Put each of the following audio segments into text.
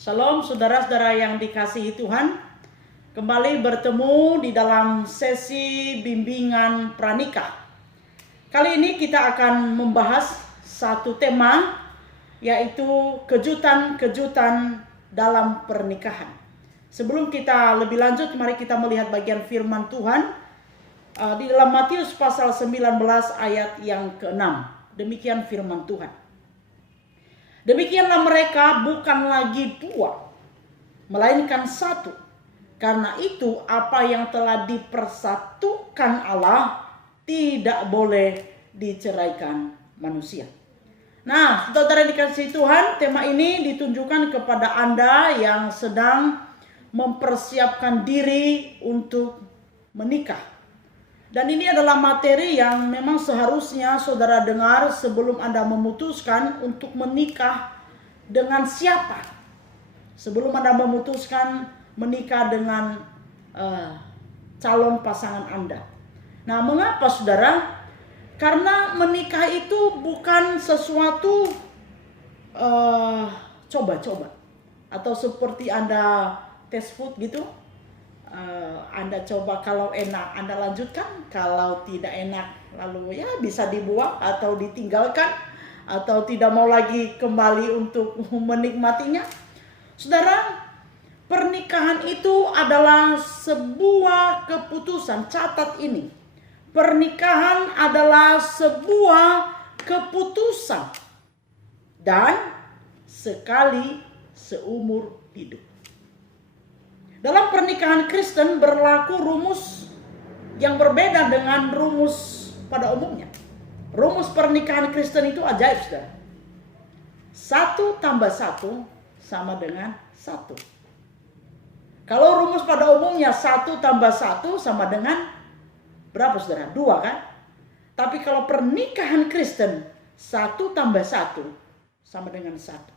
Shalom saudara-saudara yang dikasihi Tuhan. Kembali bertemu di dalam sesi bimbingan pranikah. Kali ini kita akan membahas satu tema, yaitu kejutan-kejutan dalam pernikahan. Sebelum kita lebih lanjut, mari kita melihat bagian firman Tuhan di dalam Matius pasal 19 ayat yang ke-6. Demikian firman Tuhan. Demikianlah mereka bukan lagi dua, melainkan satu. Karena itu apa yang telah dipersatukan Allah tidak boleh diceraikan manusia. Nah, saudara dikasihi Tuhan, tema ini ditunjukkan kepada Anda yang sedang mempersiapkan diri untuk menikah. Dan ini adalah materi yang memang seharusnya saudara dengar sebelum Anda memutuskan untuk menikah dengan siapa. Sebelum Anda memutuskan menikah dengan calon pasangan Anda. Nah, mengapa saudara? Karena menikah itu bukan sesuatu coba-coba. Atau seperti Anda tes food gitu. Anda coba, kalau enak Anda lanjutkan, kalau tidak enak lalu ya bisa dibuang atau ditinggalkan atau tidak mau lagi kembali untuk menikmatinya. Saudara, pernikahan itu adalah sebuah keputusan. Catat ini, pernikahan adalah sebuah keputusan dan sekali seumur hidup. Dalam pernikahan Kristen berlaku rumus yang berbeda dengan rumus pada umumnya. Rumus pernikahan Kristen itu ajaib, saudara. 1 tambah 1 sama dengan 1. Kalau rumus pada umumnya 1 tambah 1 sama dengan berapa, saudara? 2 kan? Tapi kalau pernikahan Kristen 1 tambah 1 sama dengan 1.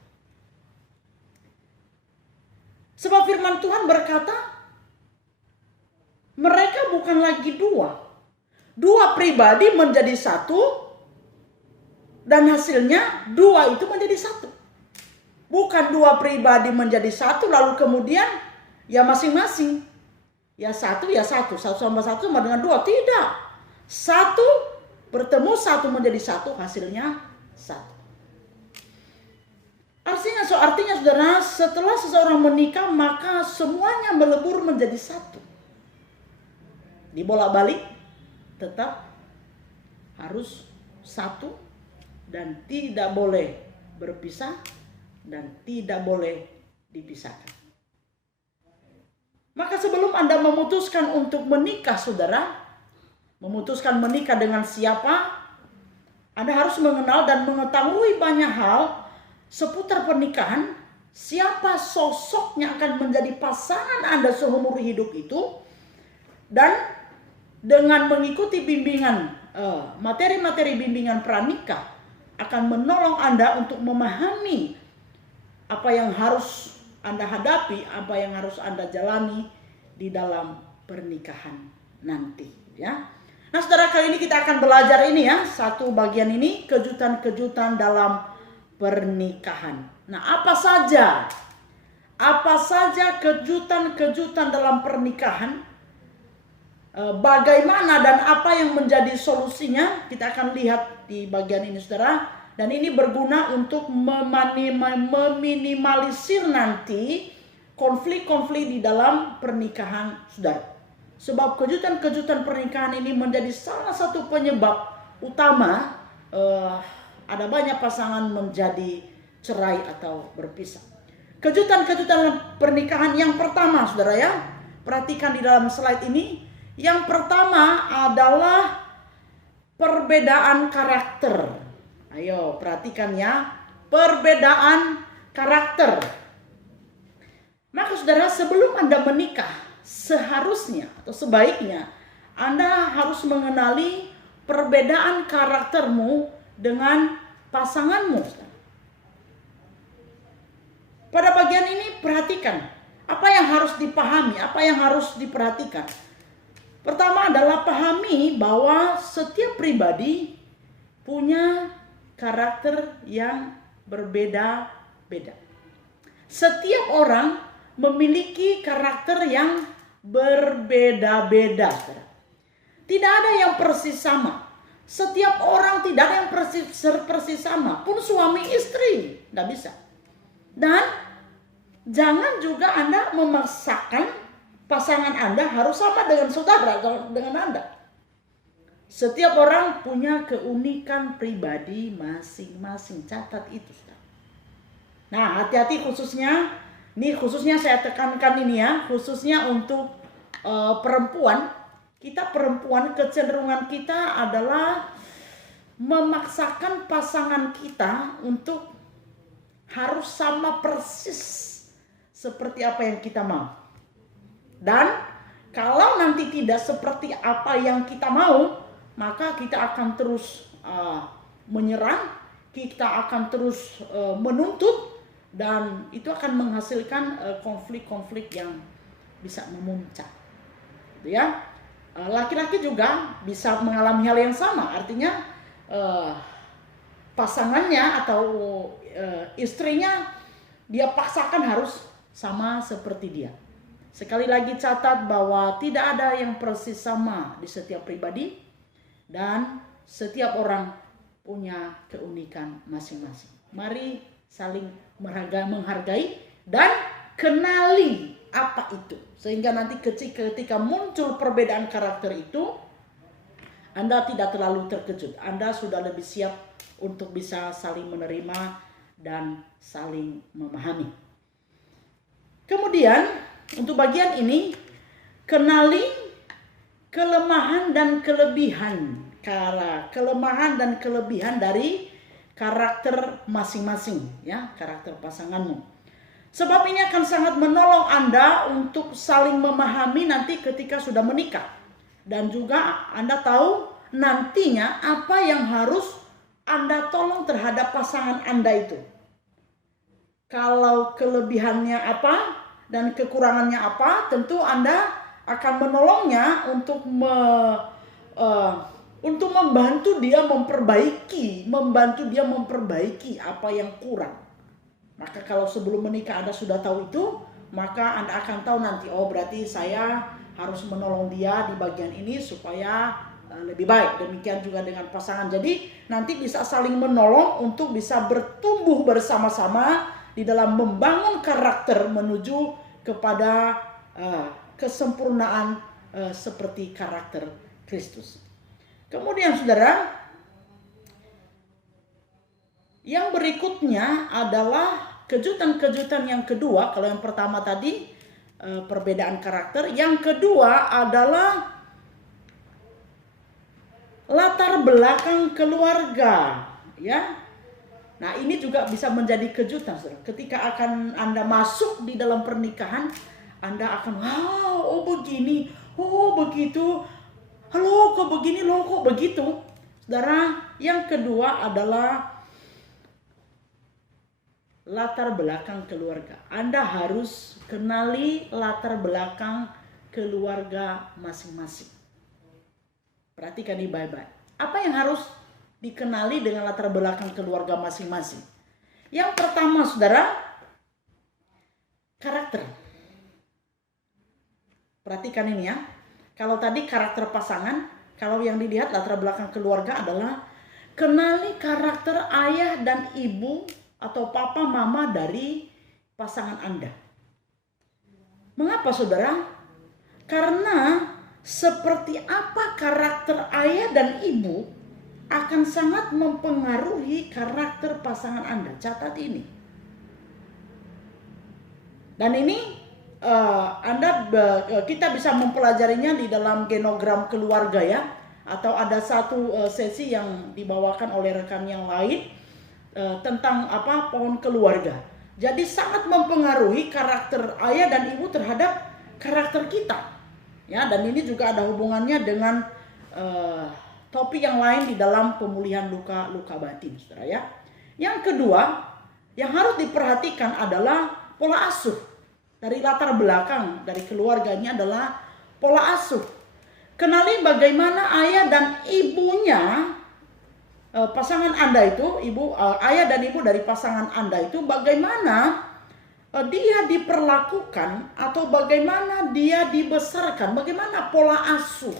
Sebab firman Tuhan berkata, mereka bukan lagi dua. Dua pribadi menjadi satu, dan hasilnya dua itu menjadi satu. Bukan dua pribadi menjadi satu, lalu kemudian ya masing-masing. Ya satu, satu sama satu sama dengan dua. Tidak. Satu bertemu, satu menjadi satu, hasilnya satu. Artinya saudara, setelah seseorang menikah maka semuanya melebur menjadi satu. Dibolak-balik tetap harus satu dan tidak boleh berpisah dan tidak boleh dipisahkan. Maka sebelum Anda memutuskan untuk menikah, saudara, memutuskan menikah dengan siapa, Anda harus mengenal dan mengetahui banyak hal seputar pernikahan. Siapa sosok yang akan menjadi pasangan Anda seumur hidup itu. Dan dengan mengikuti bimbingan, materi-materi bimbingan pranikah akan menolong Anda untuk memahami apa yang harus Anda hadapi, apa yang harus Anda jalani di dalam pernikahan nanti, ya. Nah, saudara, kali ini kita akan belajar ini ya, satu bagian ini, kejutan-kejutan dalam pernikahan. Nah, apa saja kejutan-kejutan dalam pernikahan? Bagaimana dan apa yang menjadi solusinya? Kita akan lihat di bagian ini, saudara. Dan ini berguna untuk meminimalisir nanti konflik-konflik di dalam pernikahan, saudara. Sebab kejutan-kejutan pernikahan ini menjadi salah satu penyebab utama ada banyak pasangan menjadi cerai atau berpisah. Kejutan-kejutan pernikahan yang pertama, saudara ya, perhatikan di dalam slide ini. Yang pertama adalah perbedaan karakter. Ayo perhatikan ya, perbedaan karakter. Maka saudara, sebelum Anda menikah, seharusnya atau sebaiknya Anda harus mengenali perbedaan karaktermu dengan pasanganmu. Pada bagian ini perhatikan apa yang harus dipahami, apa yang harus diperhatikan. Pertama adalah pahami bahwa setiap pribadi punya karakter yang berbeda-beda. Setiap orang memiliki karakter yang berbeda-beda. Tidak ada yang persis sama. Setiap orang tidak ada yang persis sama. Pun suami istri tidak bisa. Dan jangan juga Anda memaksakan pasangan Anda harus sama dengan saudara, dengan Anda. Setiap orang punya keunikan pribadi masing-masing. Catat itu. Nah, hati-hati khususnya saya tekankan ini ya, khususnya untuk perempuan. Kita perempuan, kecenderungan kita adalah memaksakan pasangan kita untuk harus sama persis seperti apa yang kita mau. Dan kalau nanti tidak seperti apa yang kita mau, maka kita akan terus menyerang, kita akan terus menuntut, dan itu akan menghasilkan konflik-konflik yang bisa memuncak. Gitu ya. Laki-laki juga bisa mengalami hal yang sama, artinya pasangannya atau istrinya dia paksakan harus sama seperti dia. Sekali lagi catat bahwa tidak ada yang persis sama di setiap pribadi, dan setiap orang punya keunikan masing-masing. Mari saling menghargai dan kenali apa itu. Sehingga nanti ketika muncul perbedaan karakter itu, Anda tidak terlalu terkejut. Anda sudah lebih siap untuk bisa saling menerima dan saling memahami. Kemudian untuk bagian ini, kenali kelemahan dan kelebihan. Kelemahan dan kelebihan dari karakter masing-masing, ya, karakter pasanganmu. Sebab ini akan sangat menolong Anda untuk saling memahami nanti ketika sudah menikah. Dan juga Anda tahu nantinya apa yang harus Anda tolong terhadap pasangan Anda itu. Kalau kelebihannya apa dan kekurangannya apa, tentu Anda akan menolongnya untuk membantu dia memperbaiki apa yang kurang. Maka kalau sebelum menikah Anda sudah tahu itu, maka Anda akan tahu nanti, oh berarti saya harus menolong dia di bagian ini supaya lebih baik. Demikian juga dengan pasangan. Jadi nanti bisa saling menolong untuk bisa bertumbuh bersama-sama di dalam membangun karakter menuju kepada kesempurnaan seperti karakter Kristus. Kemudian saudara, yang berikutnya adalah kejutan-kejutan yang kedua. Kalau yang pertama tadi perbedaan karakter, yang kedua adalah latar belakang keluarga, ya. Nah, ini juga bisa menjadi kejutan, saudara. Ketika akan Anda masuk di dalam pernikahan, Anda akan, wow, oh begini, oh begitu, halo kok begini, loh kok begitu. Saudara, yang kedua adalah latar belakang keluarga. Anda harus kenali latar belakang keluarga masing-masing. Perhatikan ini baik-baik. Apa yang harus dikenali dengan latar belakang keluarga masing-masing? Yang pertama, saudara, karakter. Perhatikan ini ya. Kalau tadi karakter pasangan, kalau yang dilihat latar belakang keluarga adalah kenali karakter ayah dan ibu atau papa mama dari pasangan Anda. Mengapa saudara? Karena seperti apa karakter ayah dan ibu akan sangat mempengaruhi karakter pasangan Anda. Catat ini. Dan ini kita bisa mempelajarinya di dalam genogram keluarga ya. Atau ada satu sesi yang dibawakan oleh rekan yang lain tentang pohon keluarga. Jadi sangat mempengaruhi karakter ayah dan ibu terhadap karakter kita. Ya, dan ini juga ada hubungannya dengan topik yang lain di dalam pemulihan luka batin, saudara ya. Yang kedua, yang harus diperhatikan adalah pola asuh. Dari latar belakang dari keluarganya adalah pola asuh. Kenali bagaimana ayah dan ibunya pasangan Anda itu, ayah dan ibu dari pasangan Anda itu bagaimana dia diperlakukan atau bagaimana dia dibesarkan, bagaimana pola asuh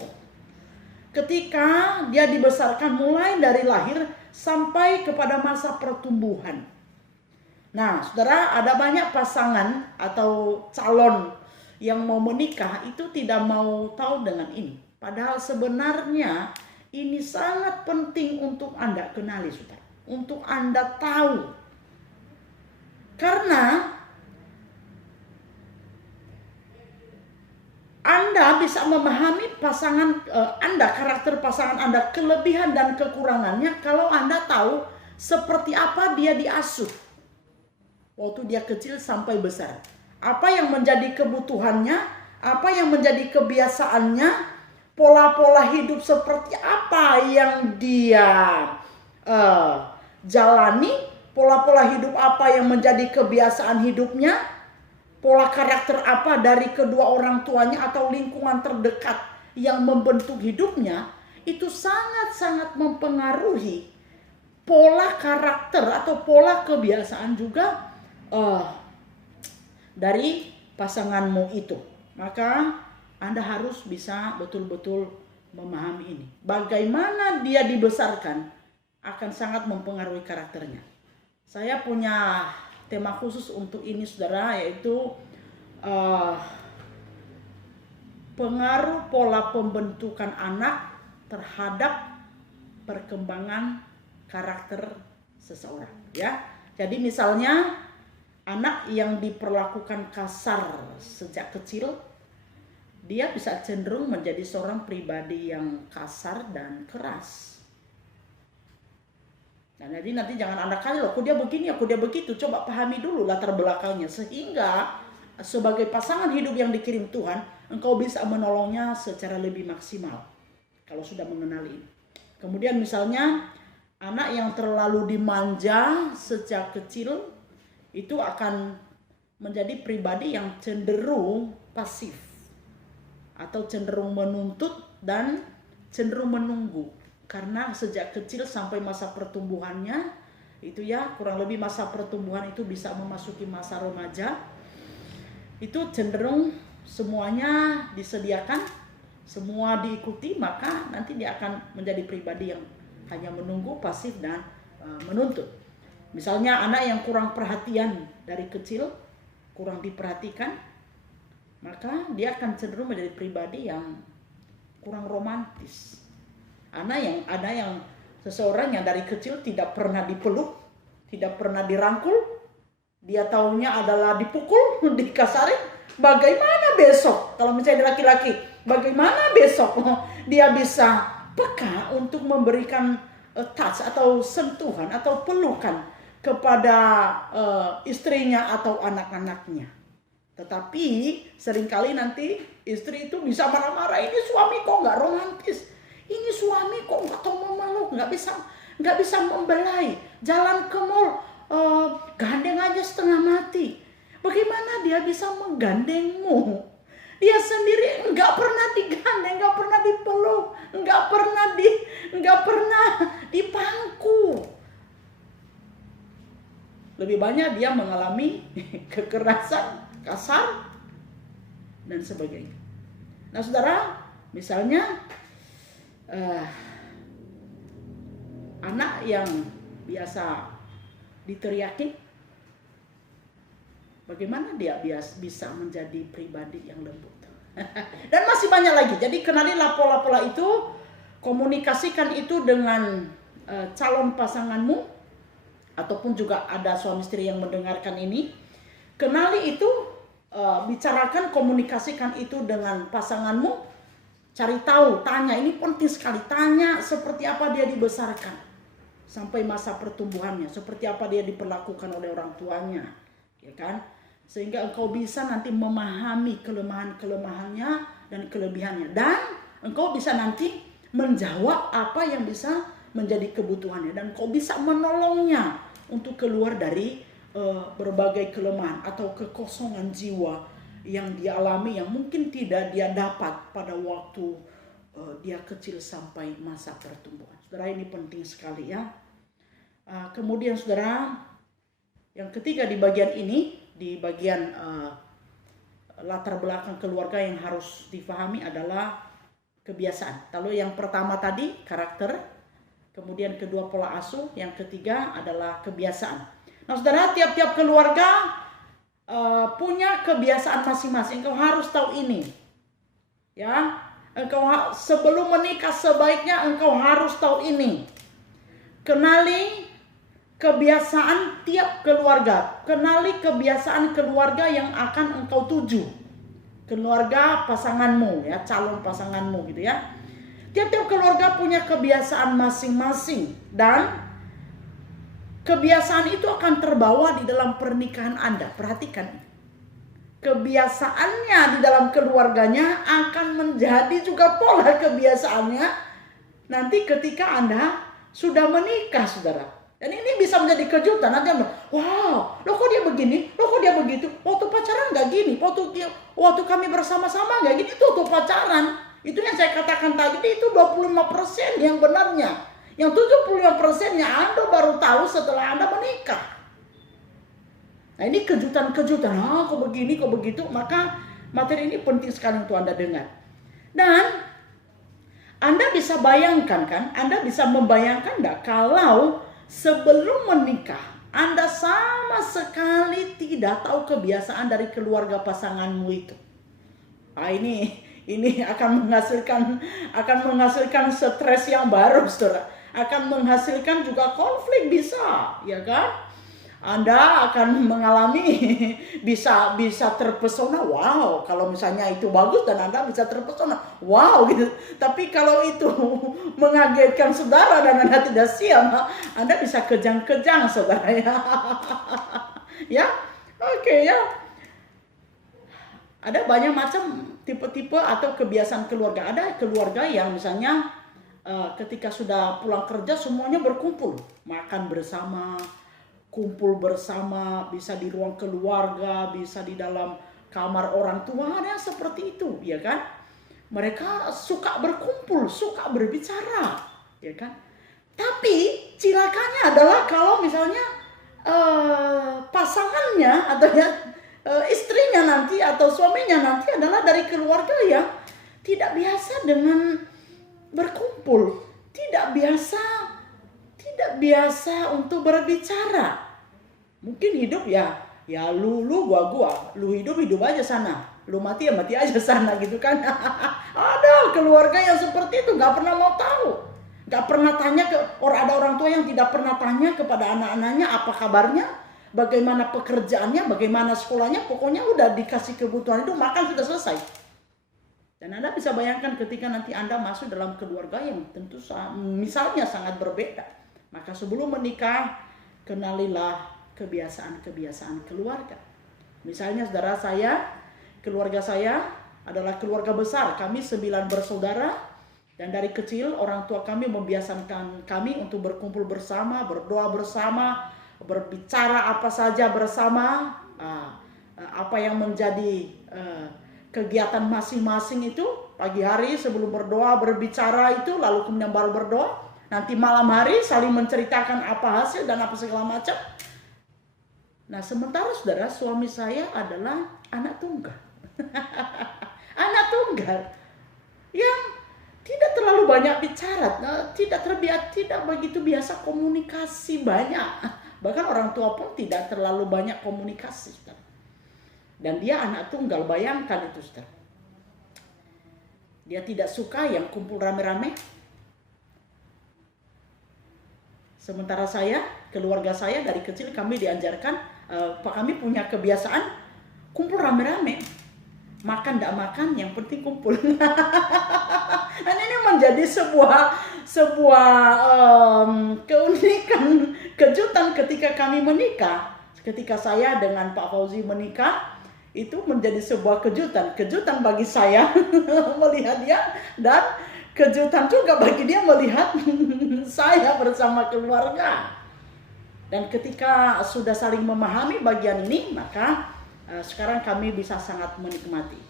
ketika dia dibesarkan mulai dari lahir sampai kepada masa pertumbuhan. Nah, saudara, ada banyak pasangan atau calon yang mau menikah itu tidak mau tahu dengan ini. Padahal sebenarnya ini sangat penting untuk Anda kenali, saudara. Untuk Anda tahu. Karena Anda bisa memahami pasangan Anda, karakter pasangan Anda, kelebihan dan kekurangannya kalau Anda tahu seperti apa dia diasuh waktu dia kecil sampai besar. Apa yang menjadi kebutuhannya, apa yang menjadi kebiasaannya, pola-pola hidup seperti apa yang dia jalani, pola-pola hidup apa yang menjadi kebiasaan hidupnya, pola karakter apa dari kedua orang tuanya atau lingkungan terdekat yang membentuk hidupnya, itu sangat-sangat mempengaruhi pola karakter atau pola kebiasaan juga dari pasanganmu itu. Maka Anda harus bisa betul-betul memahami ini. Bagaimana dia dibesarkan akan sangat mempengaruhi karakternya. Saya punya tema khusus untuk ini, saudara, yaitu pengaruh pola pembentukan anak terhadap perkembangan karakter seseorang, ya. Jadi misalnya anak yang diperlakukan kasar sejak kecil, dia bisa cenderung menjadi seorang pribadi yang kasar dan keras. Nah, jadi nanti jangan Anda kali loh, kok dia begini, kok dia begitu. Coba pahami dulu latar belakangnya, sehingga sebagai pasangan hidup yang dikirim Tuhan, engkau bisa menolongnya secara lebih maksimal kalau sudah mengenali ini. Kemudian misalnya anak yang terlalu dimanja sejak kecil itu akan menjadi pribadi yang cenderung pasif atau cenderung menuntut dan cenderung menunggu. Karena sejak kecil sampai masa pertumbuhannya itu, ya, kurang lebih masa pertumbuhan itu bisa memasuki masa remaja, itu cenderung semuanya disediakan, semua diikuti, maka nanti dia akan menjadi pribadi yang hanya menunggu, pasif dan menuntut. Misalnya anak yang kurang perhatian dari kecil, kurang diperhatikan, maka dia akan cenderung menjadi pribadi yang kurang romantis. Ada yang seseorang yang dari kecil tidak pernah dipeluk, tidak pernah dirangkul, dia taunya adalah dipukul, dikasarin. Bagaimana besok, kalau misalnya laki-laki, bagaimana besok dia bisa peka untuk memberikan touch atau sentuhan atau pelukan kepada istrinya atau anak-anaknya. Tetapi seringkali nanti istri itu bisa marah-marah, ini suami kok nggak romantis, ini suami kok nggak tahu memeluk, nggak bisa membelai, jalan ke mall gandeng aja setengah mati. Bagaimana dia bisa menggandengmu? Dia sendiri nggak pernah digandeng, nggak pernah dipeluk, nggak pernah dipangku. Lebih banyak dia mengalami kekerasan, kasar, dan sebagainya. Nah, saudara, misalnya anak yang biasa diteriakin, bagaimana dia bisa menjadi pribadi yang lembut. Dan masih banyak lagi. Jadi kenalilah pola-pola itu, komunikasikan itu dengan calon pasanganmu, ataupun juga ada suami istri yang mendengarkan ini. Kenali itu, bicarakan, komunikasikan itu dengan pasanganmu. Cari tahu, tanya, ini penting sekali. Tanya seperti apa dia dibesarkan sampai masa pertumbuhannya, seperti apa dia diperlakukan oleh orang tuanya, ya kan? Sehingga engkau bisa nanti memahami kelemahan-kelemahannya dan kelebihannya, dan engkau bisa nanti menjawab apa yang bisa menjadi kebutuhannya, dan engkau bisa menolongnya untuk keluar dari berbagai kelemahan atau kekosongan jiwa yang dia alami, yang mungkin tidak dia dapat pada waktu dia kecil sampai masa pertumbuhan. Saudara, ini penting sekali, ya. Kemudian saudara, yang ketiga di bagian ini, di bagian latar belakang keluarga yang harus difahami adalah kebiasaan. Lalu yang pertama tadi karakter, kemudian kedua pola asuh, yang ketiga adalah kebiasaan. Nah saudara, tiap-tiap keluarga punya kebiasaan masing-masing. Engkau harus tahu ini, ya. Engkau sebelum menikah sebaiknya engkau harus tahu ini. Kenali kebiasaan tiap keluarga. Kenali kebiasaan keluarga yang akan engkau tuju. Keluarga pasanganmu, ya, calon pasanganmu gitu ya. Tiap-tiap keluarga punya kebiasaan masing-masing dan kebiasaan itu akan terbawa di dalam pernikahan Anda. Perhatikan. Kebiasaannya di dalam keluarganya akan menjadi juga pola kebiasaannya nanti ketika Anda sudah menikah, saudara. Dan ini bisa menjadi kejutan. Nanti Anda, wow, loh kok dia begini, loh kok dia begitu. Waktu pacaran nggak gini, waktu kami bersama-sama nggak gini. Itu waktu pacaran. Itu yang saya katakan tadi, itu 25% yang benarnya. Yang 75%-nya Anda baru tahu setelah Anda menikah. Nah ini kejutan-kejutan, kok begini, kok begitu. Maka materi ini penting sekali untuk Anda dengar. Dan Anda bisa bayangkan kan, Anda bisa membayangkan enggak kalau sebelum menikah Anda sama sekali tidak tahu kebiasaan dari keluarga pasanganmu itu. Nah ini akan menghasilkan stres yang baru, saudara. Akan menghasilkan juga konflik bisa, ya kan? Anda akan mengalami bisa terpesona, wow, kalau misalnya itu bagus dan Anda bisa terpesona, wow gitu. Tapi kalau itu mengagetkan saudara dan Anda tidak siap, Anda bisa kejang-kejang, saudara ya. Ya, oke ya. Ada banyak macam tipe-tipe atau kebiasaan keluarga. Ada keluarga yang misalnya ketika sudah pulang kerja semuanya berkumpul, makan bersama, kumpul bersama, bisa di ruang keluarga, bisa di dalam kamar orang tua, ada yang seperti itu, ya kan? Mereka suka berkumpul, suka berbicara, ya kan? Tapi cilakanya adalah kalau misalnya pasangannya atau ya istrinya nanti atau suaminya nanti adalah dari keluarga yang tidak biasa dengan berkumpul, tidak biasa untuk berbicara. Mungkin hidup ya lu gua, lu hidup aja sana, lu mati ya mati aja sana gitu kan. Ada keluarga yang seperti itu, nggak pernah mau tahu, nggak pernah tanya ada orang tua yang tidak pernah tanya kepada anak-anaknya apa kabarnya, bagaimana pekerjaannya, bagaimana sekolahnya, pokoknya udah dikasih kebutuhan itu, makan sudah selesai. Dan Anda bisa bayangkan ketika nanti Anda masuk dalam keluarga yang tentu misalnya sangat berbeda. Maka sebelum menikah, kenalilah kebiasaan-kebiasaan keluarga. Misalnya saudara saya, keluarga saya adalah keluarga besar. Kami 9 bersaudara. Dan dari kecil orang tua kami membiasakan kami untuk berkumpul bersama, berdoa bersama, berbicara apa saja bersama. Apa yang menjadi kegiatan masing-masing itu, pagi hari sebelum berdoa berbicara itu, lalu kemudian baru berdoa, nanti malam hari saling menceritakan apa hasil dan apa segala macam. Nah sementara saudara, suami saya adalah anak tunggal. Anak tunggal yang tidak terlalu banyak bicara, tidak begitu biasa komunikasi banyak. Bahkan orang tua pun tidak terlalu banyak komunikasi, saudara. Dan dia anak tunggal, bayangkan itu, saudara. Dia tidak suka yang kumpul rame-rame. Sementara saya, keluarga saya dari kecil kami diajarkan, kami punya kebiasaan kumpul rame-rame. Makan tidak makan, yang penting kumpul. Dan ini menjadi sebuah keunikan, kejutan ketika kami menikah. Ketika saya dengan Pak Fauzi menikah, itu menjadi sebuah kejutan bagi saya melihat dia, dan kejutan juga bagi dia melihat saya bersama keluarga. Dan ketika sudah saling memahami bagian ini, maka sekarang kami bisa sangat menikmati.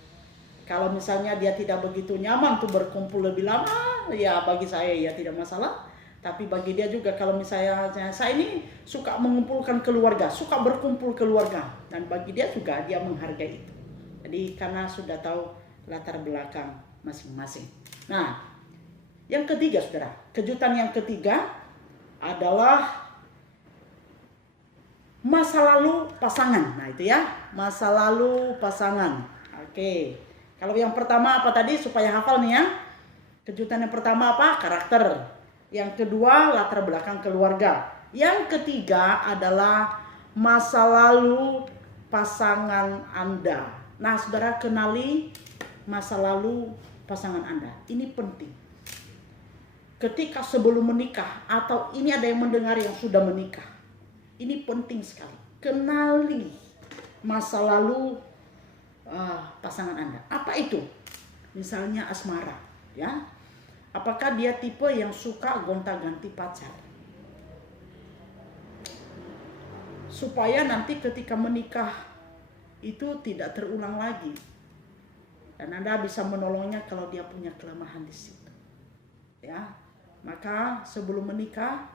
Kalau misalnya dia tidak begitu nyaman untuk berkumpul lebih lama, ya bagi saya ya tidak masalah. Tapi bagi dia juga kalau misalnya saya ini suka mengumpulkan keluarga, suka berkumpul keluarga, dan bagi dia juga dia menghargai itu. Jadi karena sudah tahu latar belakang masing-masing. Nah, yang ketiga saudara, kejutan yang ketiga adalah masa lalu pasangan. Nah itu ya, masa lalu pasangan. Oke, kalau yang pertama apa tadi supaya hafal nih ya. Kejutan yang pertama apa? Karakter. Yang kedua latar belakang keluarga. Yang ketiga adalah masa lalu pasangan Anda. Nah saudara, kenali masa lalu pasangan Anda. Ini penting. Ketika sebelum menikah atau ini ada yang mendengar yang sudah menikah. Ini penting sekali. Kenali masa lalu pasangan Anda. Apa itu? Misalnya asmara, ya. Apakah dia tipe yang suka gonta-ganti pacar? Supaya nanti ketika menikah itu tidak terulang lagi. Dan Anda bisa menolongnya kalau dia punya kelemahan di situ. Ya. Maka sebelum menikah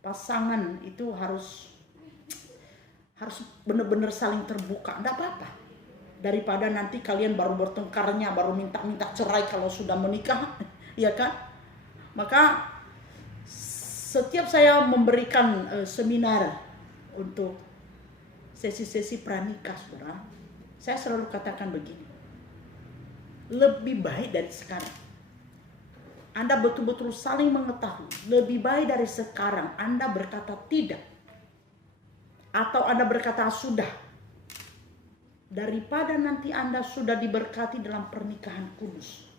pasangan itu harus benar-benar saling terbuka. Enggak apa-apa. Daripada nanti kalian baru bertengkarnya, baru minta-minta cerai kalau sudah menikah. Ya kan? Maka setiap saya memberikan seminar untuk sesi-sesi pranikah, saudara, saya selalu katakan begini, lebih baik dari sekarang Anda betul-betul saling mengetahui, lebih baik dari sekarang Anda berkata tidak atau Anda berkata sudah, daripada nanti Anda sudah diberkati dalam pernikahan kudus.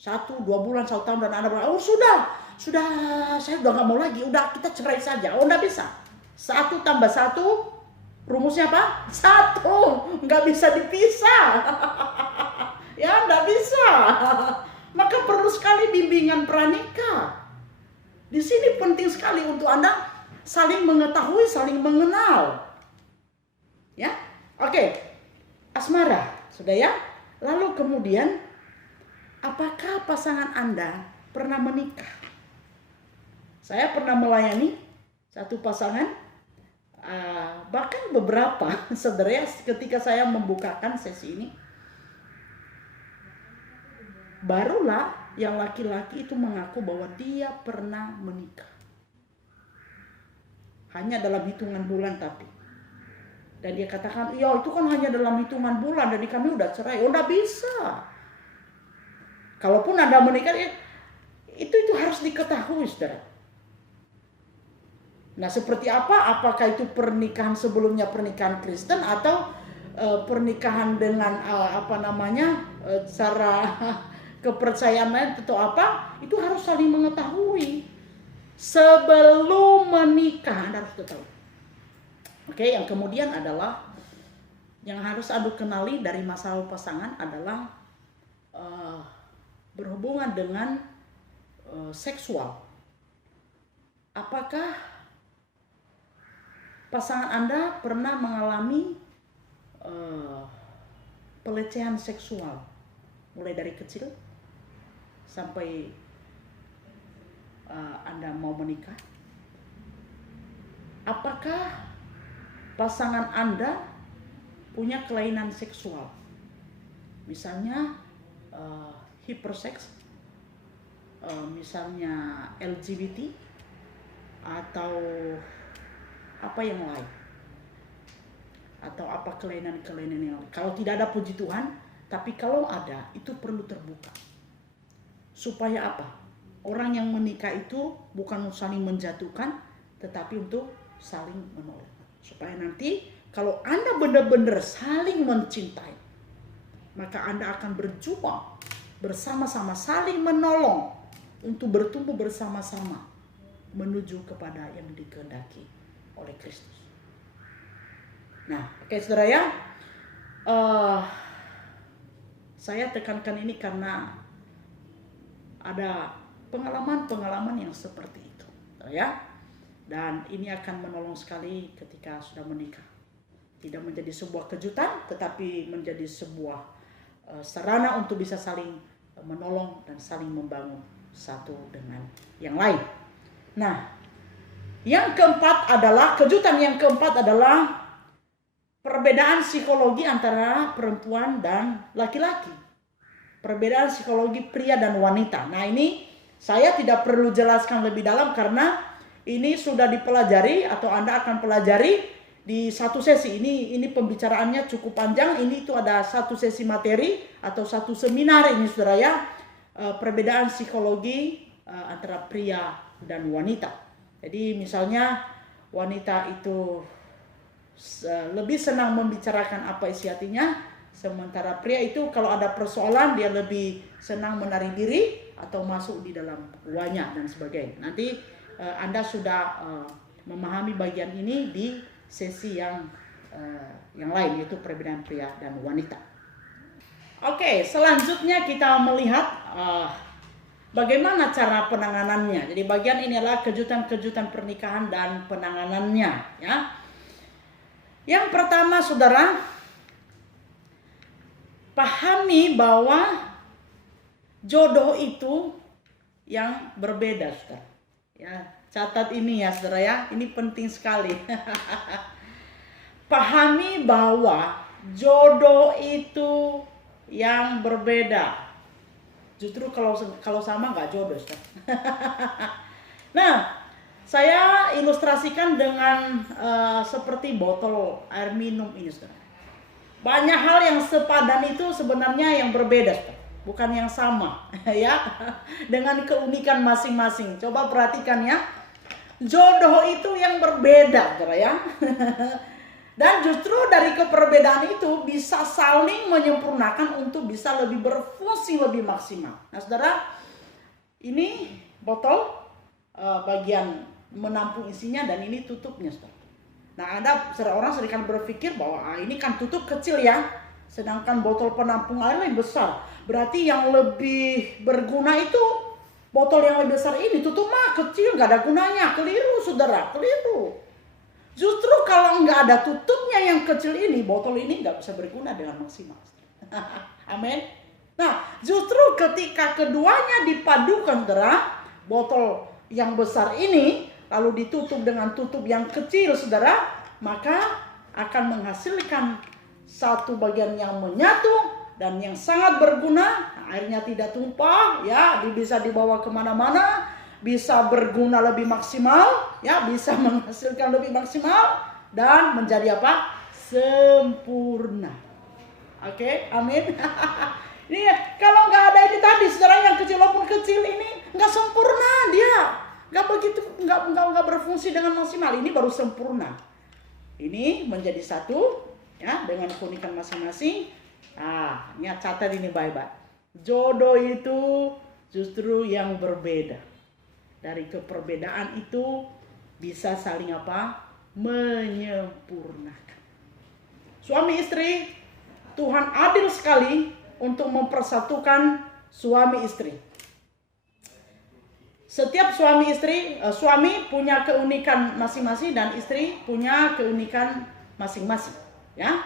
1-2 bulan, 1 tahun dan Anda berkata, oh sudah, saya udah gak mau lagi, udah kita cerai saja. Oh enggak bisa. 1 tambah 1, rumusnya apa? 1, nggak bisa dipisah. Ya enggak bisa. Maka perlu sekali bimbingan pranikah. Di sini penting sekali untuk Anda saling mengetahui, saling mengenal. Ya, oke. Asmara, sudah ya. Lalu kemudian, apakah pasangan Anda pernah menikah? Saya pernah melayani satu pasangan, bahkan beberapa sebenarnya ketika saya membukakan sesi ini, barulah yang laki-laki itu mengaku bahwa dia pernah menikah. Hanya dalam hitungan bulan tapi. Dan dia katakan, ya itu kan hanya dalam hitungan bulan, jadi kami udah cerai. Oh udah bisa. Kalaupun Anda menikah, itu harus diketahui, saudara. Nah, seperti apa? Apakah itu pernikahan sebelumnya pernikahan Kristen atau pernikahan dengan cara kepercayaan lain atau apa? Itu harus saling mengetahui sebelum menikah. Anda harus tahu. Oke, yang kemudian adalah yang harus Anda kenali dari masalah pasangan adalah berhubungan dengan seksual. Apakah pasangan Anda pernah mengalami pelecehan seksual mulai dari kecil sampai Anda mau menikah? Apakah pasangan Anda punya kelainan seksual? Misalnya hiperseks, misalnya LGBT atau apa yang lain, atau apa kelainan-kelainan yang lain. Kalau tidak ada, puji Tuhan, tapi kalau ada, itu perlu terbuka. Supaya apa? Orang yang menikah itu bukan saling menjatuhkan, tetapi untuk saling menolong. Supaya nanti kalau Anda benar-benar saling mencintai, maka Anda akan berjuang bersama-sama, saling menolong untuk bertumbuh bersama-sama menuju kepada yang dikehendaki oleh Kristus. Nah, oke saudara ya, saya tekankan ini karena ada pengalaman-pengalaman yang seperti itu, ya. Dan ini akan menolong sekali ketika sudah menikah. Tidak menjadi sebuah kejutan, tetapi menjadi sebuah sarana untuk bisa saling menolong dan saling membangun satu dengan yang lain. Nah, yang keempat adalah, kejutan yang keempat adalah perbedaan psikologi antara perempuan dan laki-laki. Perbedaan psikologi pria dan wanita. Nah, ini saya tidak perlu jelaskan lebih dalam karena ini sudah dipelajari atau Anda akan pelajari di satu sesi. Ini pembicaraannya cukup panjang. Ini itu ada satu sesi materi atau satu seminar ini saudara ya. Perbedaan psikologi antara pria dan wanita. Jadi misalnya wanita itu lebih senang membicarakan apa isi hatinya, sementara pria itu kalau ada persoalan dia lebih senang menarik diri atau masuk di dalam guanya dan sebagainya. Nanti Anda sudah memahami bagian ini di sesi yang lain, yaitu perbedaan pria dan wanita. Oke, selanjutnya kita melihat bagaimana cara penanganannya. Jadi bagian ini adalah kejutan-kejutan pernikahan dan penanganannya, ya. Yang pertama, saudara, pahami bahwa jodoh itu yang berbeda, saudara. Ya, catat ini ya, saudara ya. Ini penting sekali. Pahami bahwa jodoh itu yang berbeda. Justru kalau sama nggak jodoh, saudara. Nah, saya ilustrasikan dengan seperti botol air minum ini, saudara. Banyak hal yang sepadan itu sebenarnya yang berbeda, saudara. Bukan yang sama, ya. Dengan keunikan masing-masing. Coba perhatikan ya. Jodoh itu yang berbeda, saudara ya. Dan justru dari keperbedaan itu bisa saling menyempurnakan untuk bisa lebih berfungsi lebih maksimal. Nah, saudara, ini botol bagian menampung isinya dan ini tutupnya, saudara. Nah, orang sering berpikir bahwa ini kan tutup kecil ya, sedangkan botol penampung air lebih besar. Berarti yang lebih berguna itu botol yang lebih besar ini, tutup mah kecil, nggak ada gunanya. Keliru, saudara, keliru. Justru kalau nggak ada tutupnya yang kecil ini, botol ini nggak bisa berguna dengan maksimal. Amin. Nah, justru ketika keduanya dipadukan, saudara, botol yang besar ini lalu ditutup dengan tutup yang kecil, saudara, maka akan menghasilkan satu bagian yang menyatu dan yang sangat berguna. Airnya tidak tumpah, ya, bisa dibawa kemana-mana, bisa berguna lebih maksimal, ya, bisa menghasilkan lebih maksimal dan menjadi apa? Sempurna. Oke, amin. Ini ya, kalau nggak ada ini tadi, saudara, yang kecil walaupun kecil ini nggak sempurna dia. Nggak berfungsi dengan maksimal. Ini baru sempurna. Ini menjadi satu, ya, dengan keunikan masing-masing. Nah, ini catat ini baik-baik. Jodoh itu justru yang berbeda. Dari keperbedaan itu bisa saling apa? Menyempurnakan. Suami istri, Tuhan adil sekali untuk mempersatukan suami istri. Setiap suami istri, suami punya keunikan masing-masing dan istri punya keunikan masing-masing, ya.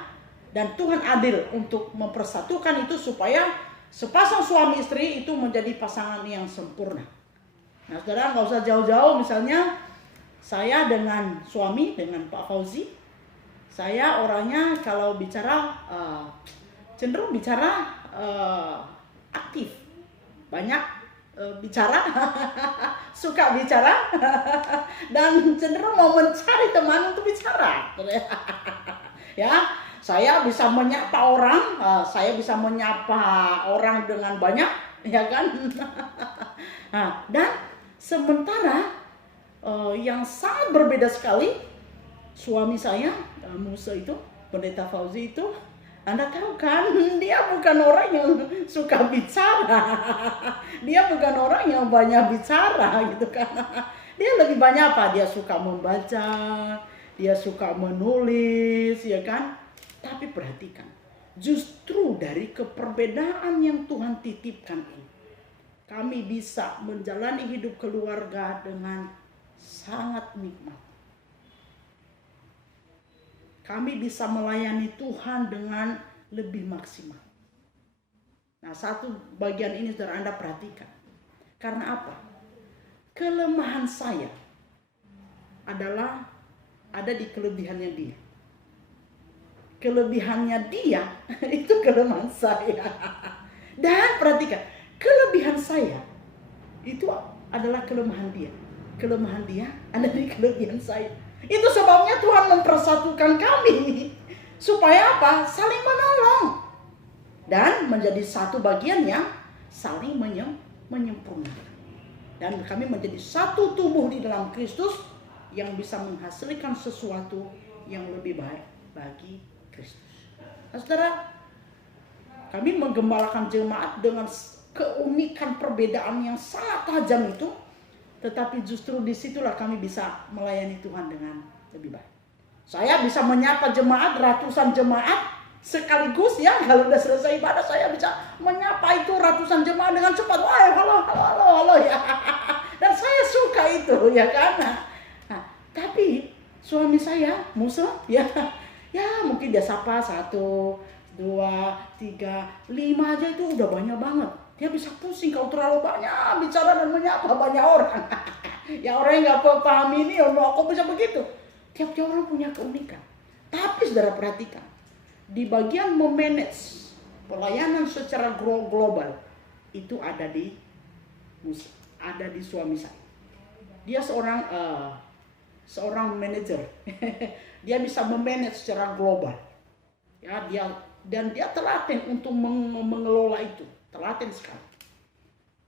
Dan Tuhan adil untuk mempersatukan itu supaya sepasang suami istri itu menjadi pasangan yang sempurna. Nah, saudara, nggak usah jauh-jauh. Misalnya saya dengan suami, dengan Pak Fauzi, saya orangnya kalau bicara cenderung bicara aktif, banyak bicara, suka bicara, dan cenderung mau mencari teman untuk bicara. Ya, saya bisa menyapa orang, saya bisa menyapa orang dengan banyak, ya kan? Nah, dan sementara yang sangat berbeda sekali, suami saya, Musa itu, Pendeta Fauzi itu, Anda tahu kan, dia bukan orang yang suka bicara. Dia bukan orang yang banyak bicara gitu kan. Dia lebih banyak apa? Dia suka membaca, dia suka menulis, ya kan. Tapi perhatikan, justru dari keperbedaan yang Tuhan titipkan ini, kami bisa menjalani hidup keluarga dengan sangat nikmat. Kami bisa melayani Tuhan dengan lebih maksimal. Nah, satu bagian ini saudara Anda perhatikan. Karena apa? Kelemahan saya adalah ada di kelebihannya dia. Kelebihannya dia itu kelemahan saya. Dan perhatikan, kelebihan saya itu adalah kelemahan dia. Kelemahan dia ada di kelebihan saya. Itu sebabnya Tuhan mempersatukan kami. Supaya apa? Saling menolong. Dan menjadi satu bagian yang saling menyempurnakan. Dan kami menjadi satu tubuh di dalam Kristus yang bisa menghasilkan sesuatu yang lebih baik bagi Kristus. Nah, saudara, kami menggembalakan jemaat dengan keunikan perbedaan yang sangat tajam itu. Tetapi justru disitulah kami bisa melayani Tuhan dengan lebih baik. Saya bisa menyapa jemaat, ratusan jemaat sekaligus ya. Kalau udah selesai ibadah saya bisa menyapa itu ratusan jemaat dengan cepat. Wah, halo ya. Dan saya suka itu ya kan. Nah, tapi suami saya Muslim ya mungkin dia sapa 1, 2, 3, 5 aja itu udah banyak banget. Dia bisa pusing kalau terlalu banyak bicara dan menyapa banyak orang. Ya orang yang gak paham ini, kok bisa begitu? Tiap-tiap orang punya keunikan. Tapi saudara perhatikan, di bagian memanage pelayanan secara global itu ada di suami saya. Dia seorang manajer. Dia bisa memanage secara global. Ya, dia telaten untuk mengelola itu. Telaten sekali.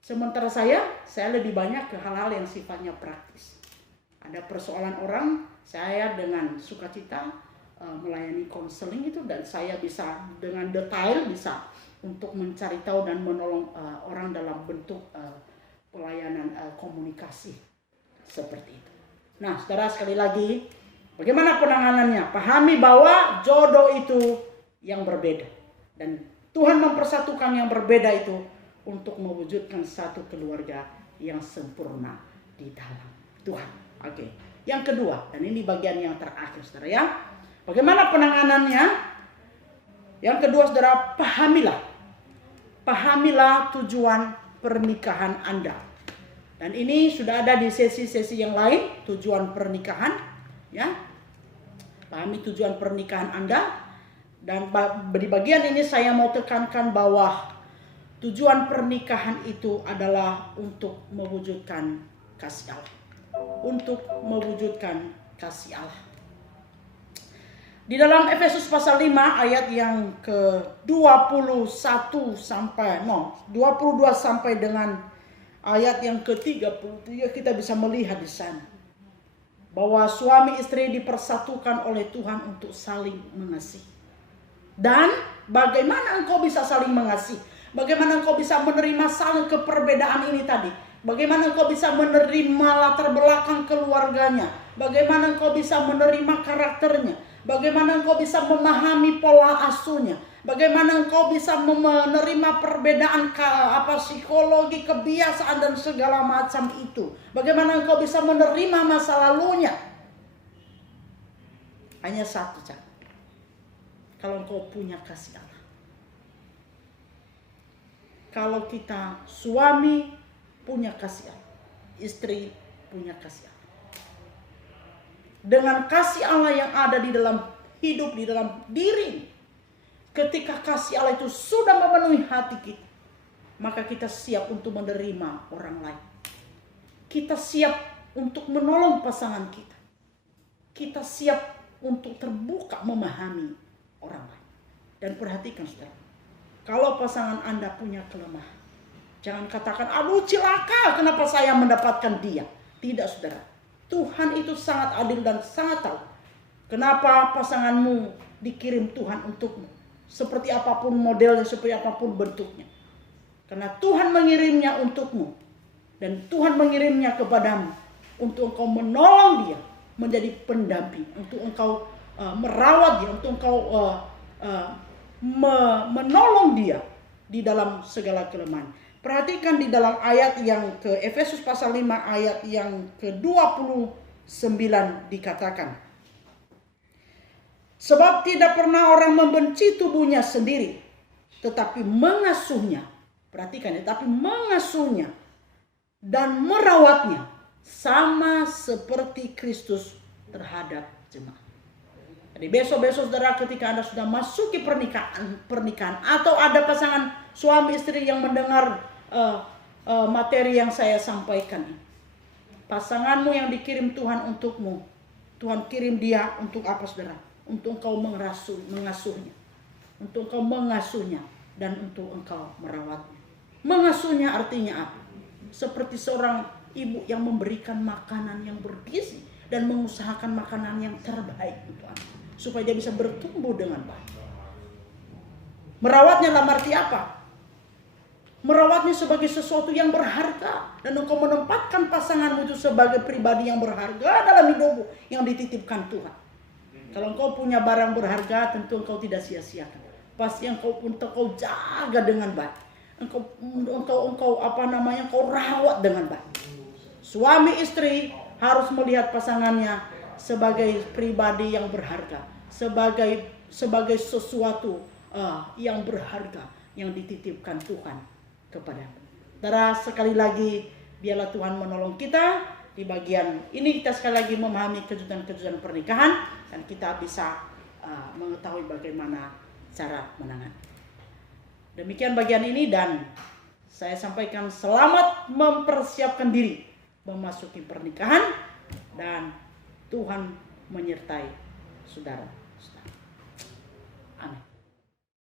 Sementara saya lebih banyak ke hal-hal yang sifatnya praktis. Ada persoalan orang, saya dengan sukacita melayani konseling itu, dan saya bisa dengan detail bisa untuk mencari tahu dan menolong orang dalam bentuk pelayanan komunikasi seperti itu. Nah, saudara, sekali lagi, bagaimana penanganannya? Pahami bahwa jodoh itu yang berbeda, dan Tuhan mempersatukan yang berbeda itu untuk mewujudkan satu keluarga yang sempurna di dalam Tuhan. Oke. Yang kedua, dan ini bagian yang terakhir saudara ya. Bagaimana penanganannya? Yang kedua saudara, pahamilah tujuan pernikahan Anda. Dan ini sudah ada di sesi-sesi yang lain, tujuan pernikahan ya. Pahami tujuan pernikahan Anda. Dan di bagian ini saya mau tekankan bahwa tujuan pernikahan itu adalah untuk mewujudkan kasih Allah. Untuk mewujudkan kasih Allah. Di dalam Efesus pasal 5 ayat yang ke-22 sampai dengan ayat yang ke-33 kita bisa melihat di sana bahwa suami istri dipersatukan oleh Tuhan untuk saling mengasihi. Dan bagaimana engkau bisa saling mengasihi? Bagaimana engkau bisa menerima saling keperbedaan ini tadi? Bagaimana engkau bisa menerima latar belakang keluarganya? Bagaimana engkau bisa menerima karakternya? Bagaimana engkau bisa memahami pola asuhnya? Bagaimana engkau bisa menerima perbedaan psikologi, kebiasaan dan segala macam itu? Bagaimana engkau bisa menerima masa lalunya? Hanya satu cara. Kalau engkau punya kasih Allah. Kalau kita suami punya kasih Allah, istri punya kasih Allah. Dengan kasih Allah yang ada di dalam hidup, di dalam diri, ketika kasih Allah itu sudah memenuhi hati kita, maka kita siap untuk menerima orang lain. Kita siap untuk menolong pasangan kita. Kita siap untuk terbuka memahami orang lain. Dan perhatikan saudara, kalau pasangan Anda punya kelemahan, jangan katakan, aduh celaka kenapa saya mendapatkan dia. Tidak saudara, Tuhan itu sangat adil dan sangat tahu kenapa pasanganmu dikirim Tuhan untukmu. Seperti apapun modelnya, seperti apapun bentuknya. Karena Tuhan mengirimnya untukmu. Dan Tuhan mengirimnya kepadamu untuk engkau menolong dia menjadi pendamping, untuk engkau merawat dia, untuk engkau menolong dia di dalam segala kelemahan. Perhatikan di dalam ayat yang ke Efesus pasal 5 ayat yang ke-29 dikatakan, sebab tidak pernah orang membenci tubuhnya sendiri, tetapi mengasuhnya. Perhatikan ya, tapi mengasuhnya dan merawatnya sama seperti Kristus terhadap jemaat. Jadi besok-besok saudara, ketika Anda sudah masuki pernikahan atau ada pasangan suami istri yang mendengar materi yang saya sampaikan ini. Pasanganmu yang dikirim Tuhan untukmu, Tuhan kirim dia untuk apa saudara? Untuk engkau mengasuhnya. Untuk engkau mengasuhnya dan untuk engkau merawatnya. Mengasuhnya artinya apa? Seperti seorang ibu yang memberikan makanan yang bergizi dan mengusahakan makanan yang terbaik untuk anak, supaya dia bisa bertumbuh dengan baik. Merawatnya dalam arti apa? Merawatnya sebagai sesuatu yang berharga, dan engkau menempatkan pasanganmu itu sebagai pribadi yang berharga dalam hidupmu yang dititipkan Tuhan. Kalau engkau punya barang berharga, tentu engkau tidak sia-siakan. Pasti engkau jaga dengan baik. Engkau rawat dengan baik. Suami istri harus melihat pasangannya sebagai pribadi yang berharga, sebagai sesuatu yang berharga yang dititipkan Tuhan kepadamu. Saudara, sekali lagi biarlah Tuhan menolong kita di bagian ini. Kita sekali lagi memahami kejutan-kejutan pernikahan dan kita bisa mengetahui bagaimana cara menangani. Demikian bagian ini, dan saya sampaikan selamat mempersiapkan diri memasuki pernikahan, dan Tuhan menyertai saudara.